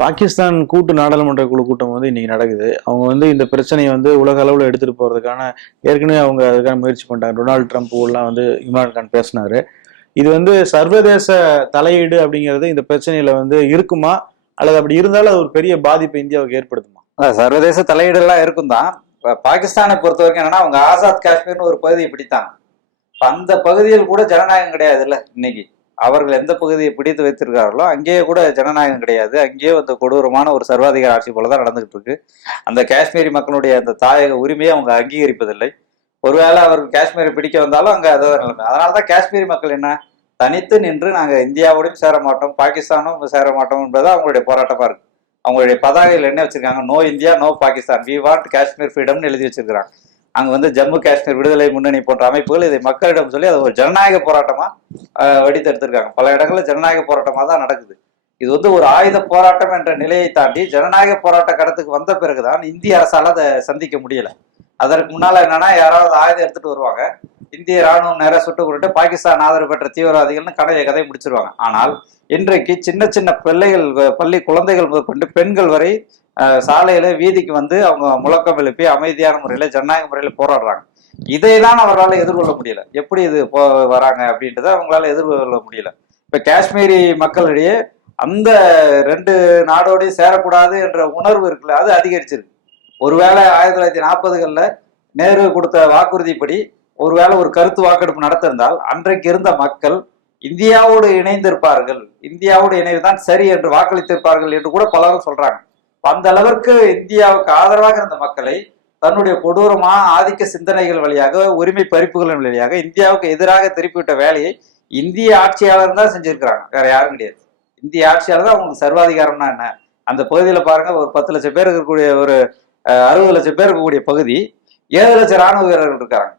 பாகிஸ்தான் கூட்டு நாடாளுமன்ற குழு கூட்டம் வந்து இன்னைக்கு நடக்குது. அவங்க வந்து இந்த பிரச்சனையை வந்து உலக அளவில் எடுத்துட்டு போறதுக்கான ஏற்கனவே அவங்க அதுக்கான முயற்சி பண்ணிட்டாங்க. டொனால்டு ட்ரம்ப் எல்லாம் வந்து இம்ரான் கான் பேசினாரு. இது வந்து சர்வதேச தலையீடு அப்படிங்கிறது இந்த பிரச்சனையில வந்து இருக்குமா, அல்லது அப்படி இருந்தாலும் அது ஒரு பெரிய பாதிப்பை இந்தியாவுக்கு ஏற்படுத்துமா? சர்வதேச தலையீடு எல்லாம் இருக்கும் தான். பாகிஸ்தானை பொறுத்த வரைக்கும் என்னன்னா, அவங்க ஆசாத் காஷ்மீர்னு ஒரு பகுதியை பிடித்தாங்க. அந்த பகுதியில் கூட ஜனநாயகம் கிடையாது இல்ல இன்னைக்கு. அவர்கள் எந்த பகுதியை பிடித்து வைத்திருக்கார்களோ அங்கேயே கூட ஜனநாயகம் கிடையாது. அங்கேயே வந்து கொடூரமான ஒரு சர்வாதிகார ஆட்சி போலதான் நடந்துகிட்டு இருக்கு. அந்த காஷ்மீரி மக்களுடைய அந்த தாயக உரிமையை அவங்க அங்கீகரிப்பதில்லை. ஒருவேளை அவர்கள் காஷ்மீரை பிடிக்க வந்தாலும் அங்க அதான் நிலைமை. அதனாலதான் காஷ்மீரி மக்கள் என்ன தனித்து நின்று நாங்க இந்தியாவோடையும் சேர மாட்டோம், பாகிஸ்தானும் சேர மாட்டோம் என்பது அவங்களுடைய போராட்டமா இருக்கு. அவங்களுடைய பதாகையில் என்ன வச்சிருக்காங்க, no India no Pakistan, we want Kashmir ஃப்ரீடம்னு எழுதி வச்சிருக்காங்க. அங்க வந்து ஜம்மு காஷ்மீர் விடுதலை முன்னணி போன்ற அமைப்புகள் இதை மக்களிடம் சொல்லி அதை ஒரு ஜனநாயக போராட்டமா வடித்தெடுத்திருக்காங்க. பல இடங்கள்ல ஜனநாயக போராட்டமா தான் நடக்குது. இது வந்து ஒரு ஆயுத போராட்டம் என்ற நிலையை தாண்டி ஜனநாயக போராட்ட கடத்துக்கு வந்த பிறகுதான் இந்திய அரசால அதை சந்திக்க முடியல. அதற்கு முன்னால என்னன்னா, யாராவது ஆயுதம் எடுத்துட்டு வருவாங்க, இந்திய ராணுவம் நேரம் சுட்டு கொண்டு பாகிஸ்தான் ஆதரவு பெற்ற தீவிரவாதிகள்னு கதையை முடிச்சிருவாங்க. ஆனால் இன்றைக்கு சின்ன சின்ன பிள்ளைகள், பள்ளி குழந்தைகள் முதற்கொண்டு பெண்கள் வரை சாலையில வீதிக்கு வந்து அவங்க முழக்கம் எழுப்பி அமைதியான முறையில ஜனநாயக முறையில போராடுறாங்க. இதைதான் அவரால் எதிர்கொள்ள முடியல. எப்படி இது வராங்க அப்படின்றத அவங்களால எதிர்கொள்ள முடியல. இப்ப காஷ்மீரி மக்களிடையே அந்த ரெண்டு நாடோடையும் சேரக்கூடாது என்ற உணர்வு இருக்குல்ல, அது அதிகரிச்சிருக்கு. ஒருவேளை 1940களில் நேரு கொடுத்த வாக்குறுதிப்படி ஒருவேளை ஒரு கருத்து வாக்கெடுப்பு நடத்திருந்தால் அன்றைக்கு இருந்த மக்கள் இந்தியாவோடு இணைந்திருப்பார்கள், இந்தியாவோடு இணைவுதான் சரி என்று வாக்களித்திருப்பார்கள் என்று கூட பலரும் சொல்றாங்க. அந்த அளவிற்கு இந்தியாவுக்கு ஆதரவாக இருந்த மக்களை தன்னுடைய கொடூரமான ஆதிக்க சிந்தனைகள் வழியாக, உரிமை பறிப்புகளின் வழியாக இந்தியாவுக்கு எதிராக திருப்பிவிட்ட வேலையை இந்திய ஆட்சியாளர் தான் செஞ்சிருக்கிறாங்க, வேற யாரும் கிடையாது. இந்திய ஆட்சியாளர் தான் அவங்களுக்கு சர்வாதிகாரம்னா என்ன. அந்த பகுதியில பாருங்க, ஒரு 10 லட்சம் பேர் இருக்கக்கூடிய, ஒரு 60 லட்சம் பேர் இருக்கக்கூடிய பகுதி 7 லட்சம் ராணுவ வீரர்கள் இருக்காங்க.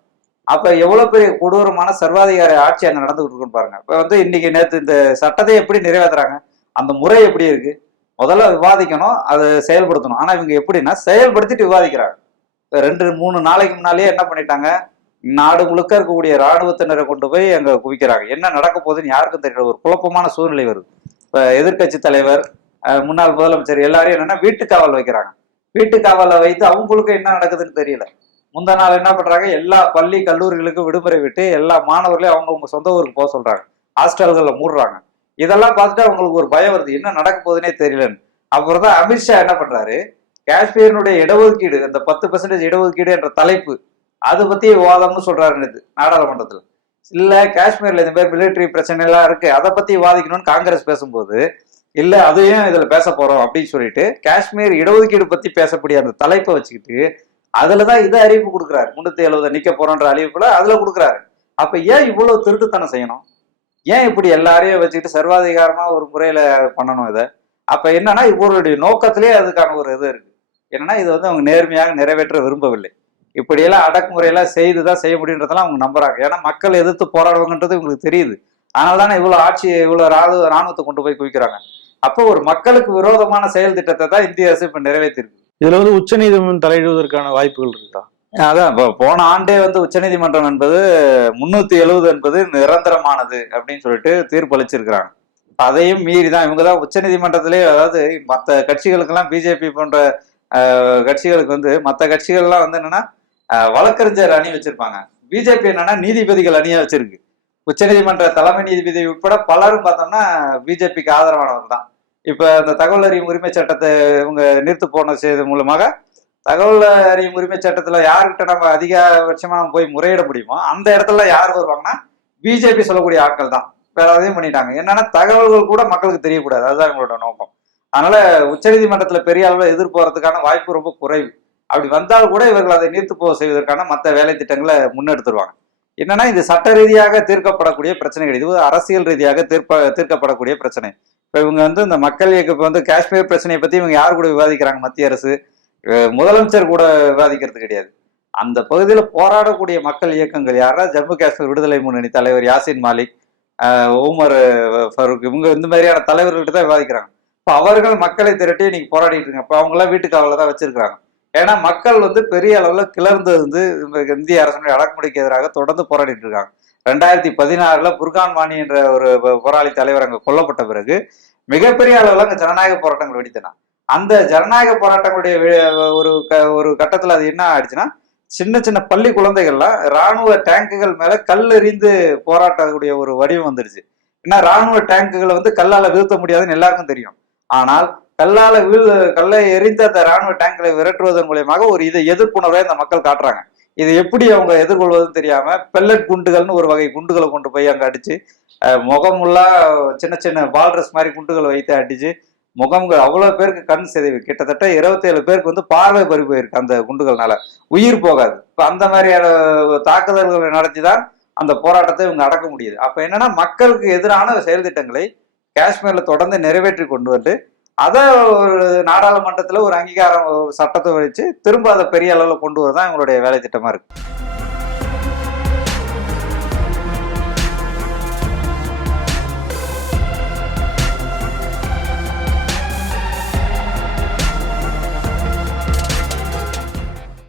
அப்ப எவ்வளவு பெரிய கொடூரமான சர்வாதிகார ஆட்சி அங்க நடந்துகிட்டு இருக்குன்னு பாருங்க. இப்ப வந்து இன்னைக்கு நேற்று இந்த சட்டத்தை எப்படி நிறைவேற்றுறாங்க, அந்த முறை எப்படி இருக்கு, முதல்ல விவாதிக்கணும், அதை செயல்படுத்தணும். ஆனா இவங்க எப்படின்னா செயல்படுத்திட்டு விவாதிக்கிறாங்க. 2-3 நாளைக்கு முன்னாலேயே என்ன பண்ணிட்டாங்க, நாடு முழுக்க இருக்கக்கூடிய இராணுவத்தினரை கொண்டு போய் அங்க குவிக்கிறாங்க. என்ன நடக்க போகுதுன்னு யாருக்கும் தெரியல. ஒரு குழப்பமான சூழ்நிலை வருது. இப்ப எதிர்கட்சி தலைவர், முன்னாள் முதலமைச்சர் எல்லாரையும் என்னன்னா வீட்டுக்காவல் வைக்கிறாங்க. வீட்டுக்காவல வைத்து அவங்களுக்கு என்ன நடக்குதுன்னு தெரியல. முந்தா நாள் என்ன பண்றாங்க, எல்லா பள்ளி கல்லூரிகளுக்கும் விடுமுறை விட்டு எல்லா மாணவர்களையும் அவங்கவுங்க சொந்த ஊருக்கு போக சொல்றாங்க, ஹாஸ்டல்கள்ல மூடுறாங்க. இதெல்லாம் பார்த்துட்டு அவங்களுக்கு ஒரு பயம் வருது, என்ன நடக்க போகுதுன்னே தெரியலன்னு. அப்புறம் தான் அமித்ஷா என்ன பண்றாரு, காஷ்மீரினுடைய இடஒதுக்கீடு, அந்த 10% இடஒதுக்கீடு என்ற தலைப்பு, அதை பத்தி விவாதம்னு சொல்றாரு நாடாளுமன்றத்துல. இல்ல காஷ்மீர்ல இந்த மாதிரி மிலிட்டரி பிரச்சனை எல்லாம் இருக்கு, அதை பத்தி விவாதிக்கணும்னு காங்கிரஸ் பேசும்போது, இல்ல அதையும் இதுல பேச போறோம் அப்படின்னு சொல்லிட்டு காஷ்மீர் இடஒதுக்கீடு பத்தி பேசக்கூடிய அந்த தலைப்பை வச்சுக்கிட்டு அதுலதான் இதை அறிவிப்பு கொடுக்குறாரு. 370 நிக்க போறோன்ற அறிவிப்புல அதுல கொடுக்குறாரு. அப்ப ஏன் இவ்வளவு திருட்டுத்தனம் செய்யணும், ஏன் இப்படி எல்லாரையும் வச்சுக்கிட்டு சர்வாதிகாரமா ஒரு முறையில பண்ணணும் இதை? அப்ப என்னன்னா, இவருடைய நோக்கத்திலேயே அதுக்கான ஒரு இது இருக்கு. என்னன்னா, இது வந்து அவங்க நேர்மையாக நிறைவேற்ற விரும்பவில்லை. இப்படியெல்லாம் அடக்குமுறையெல்லாம் செய்துதான் செய்ய முடியுன்றதெல்லாம் அவங்க நம்புறாங்க. ஏன்னா மக்கள் எதிர்த்து போராடுவாங்கன்றது உங்களுக்கு தெரியுது. அதனால தானே இவ்வளவு ஆட்சி, இவ்வளவு ராணுவத்தை கொண்டு போய் குவிக்கிறாங்க. அப்போ ஒரு மக்களுக்கு விரோதமான செயல் திட்டத்தை தான் இந்திய அரசு இப்ப நிறைவேற்றிருக்கு. இதுல வந்து உச்ச நீதிமன்றம் தலையிடுவதற்கான வாய்ப்புகள் இருக்கா? அதான் போன ஆண்டே வந்து உச்சநீதிமன்றம் என்பது 370 என்பது நிரந்தரமானது அப்படின்னு சொல்லிட்டு தீர்ப்பு அளிச்சிருக்கிறாங்க. அதையும் மீறி தான் இவங்கதான் உச்சநீதிமன்றத்திலே, அதாவது மற்ற கட்சிகளுக்கெல்லாம், பிஜேபி போன்ற கட்சிகளுக்கு வந்து, மற்ற கட்சிகள்லாம் வந்து என்னன்னா வழக்கறிஞர் அணி வச்சிருப்பாங்க, பிஜேபி என்னன்னா நீதிபதிகள் அணியா வச்சிருக்கு. உச்சநீதிமன்ற தலைமை நீதிபதி உட்பட பலரும் பார்த்தோம்னா பிஜேபிக்கு ஆதரவானவர்கள் தான். இப்ப இந்த தகவல் அறியும் உரிமை சட்டத்தை இவங்க நிறுத்து போன செய்த மூலமாக தகவல் அறியும் உரிமை சட்டத்துல யாருக்கிட்ட நம்ம அதிகபட்சமா நம்ம போய் முறையிட முடியுமோ அந்த இடத்துல யார் வருவாங்கன்னா பிஜேபி சொல்லக்கூடிய ஆட்கள் தான். வேற அதையும் பண்ணிட்டாங்க. என்னன்னா, தகவல்கள் கூட மக்களுக்கு தெரியக்கூடாது, அதுதான் இவங்களோட நோக்கம். அதனால உச்சநீதிமன்றத்துல பெரிய அளவில் எதிர்போறதுக்கான வாய்ப்பு ரொம்ப குறைவு. அப்படி வந்தால் கூட இவர்கள் அதை நீர்த்து போக செய்வதற்கான மற்ற வேலை திட்டங்களை முன்னெடுத்துருவாங்க. என்னன்னா, இது சட்ட ரீதியாக தீர்க்கப்படக்கூடிய பிரச்சனைகள், இது அரசியல் ரீதியாக தீர்க்கப்படக்கூடிய பிரச்சனை. இப்ப இவங்க வந்து இந்த மக்கள் இயக்கம் வந்து காஷ்மீர் பிரச்சனையை பத்தி இவங்க யார் கூட விவாதிக்கிறாங்க, மத்திய அரசு, முதலமைச்சர் கூட விவாதிக்கிறது கிடையாது. அந்த பகுதியில போராடக்கூடிய மக்கள் இயக்கங்கள் யாரா, ஜம்மு காஷ்மீர் விடுதலை முன்னணி தலைவர் யாசின் மாலிக், உமர் ஃபருக், இவங்க இந்த மாதிரியான தலைவர்கள்ட்ட தான் விவாதிக்கிறாங்க. இப்போ அவர்கள் மக்களை திரட்டி இன்னைக்கு போராடிட்டு இருக்காங்க. இப்போ அவங்களாம் வீட்டுக்காவல தான் வச்சிருக்காங்க. ஏன்னா மக்கள் வந்து பெரிய அளவுல கிளர்ந்து வந்து இந்திய அரசனுடைய அடக்குமுறைக்கு எதிராக தொடர்ந்து போராடிட்டு இருக்காங்க. 2016 புர்கான் வாணி என்ற ஒரு போராளி தலைவர் அங்க கொல்லப்பட்ட பிறகு மிகப்பெரிய அளவுல அங்க ஜனநாயக போராட்டங்கள் வெடித்தன. அந்த ஜனநாயக போராட்டங்களுடைய ஒரு கட்டத்துல அது என்ன ஆயிடுச்சுன்னா, சின்ன சின்ன பள்ளி குழந்தைகள்லாம் ராணுவ டேங்குகள் மேல கல் எறிந்து போராட்டக்கூடிய ஒரு வடிவம் வந்துருச்சு. ஏன்னா ராணுவ டேங்குகளை வந்து கல்லால வீழ்த்த முடியாதுன்னு எல்லாருக்கும் தெரியும். ஆனால் கல்லை எரிந்த அந்த ராணுவ டேங்குகளை விரட்டுவதன் மூலியமாக ஒரு இதை எதிர்ப்புணர்வை அந்த மக்கள் காட்டுறாங்க. இதை எப்படி அவங்க எதிர்கொள்வதுன்னு தெரியாம பெல்லட் குண்டுகள்னு ஒரு வகை குண்டுகளை கொண்டு போய் அங்க அடிச்சு, முகமுள்ளா சின்ன சின்ன பால்ரஸ் மாதிரி குண்டுகளை வைத்து அடிச்சு, முகங்கள் அவ்வளவு பேருக்கு கண் சிதைவு, கிட்டத்தட்ட 27 பேருக்கு வந்து பார்வை பறி போயிருக்கு அந்த குண்டுகள்னால. உயிர் போகாது. இப்ப அந்த மாதிரியான தாக்குதல்களை நடத்திதான் அந்த போராட்டத்தை இவங்க அடக்க முடியுது. அப்ப என்னன்னா, மக்களுக்கு எதிரான செயல் திட்டங்களை காஷ்மீர்ல தொடர்ந்து நிறைவேற்றி கொண்டு வந்து அதை ஒரு நாடாளுமன்றத்துல ஒரு அங்கீகாரம் சட்டத்தை வச்சு திரும்ப அதை பெரிய அளவுல கொண்டு வரதான் இவங்களுடைய வேலை திட்டமா இருக்கு.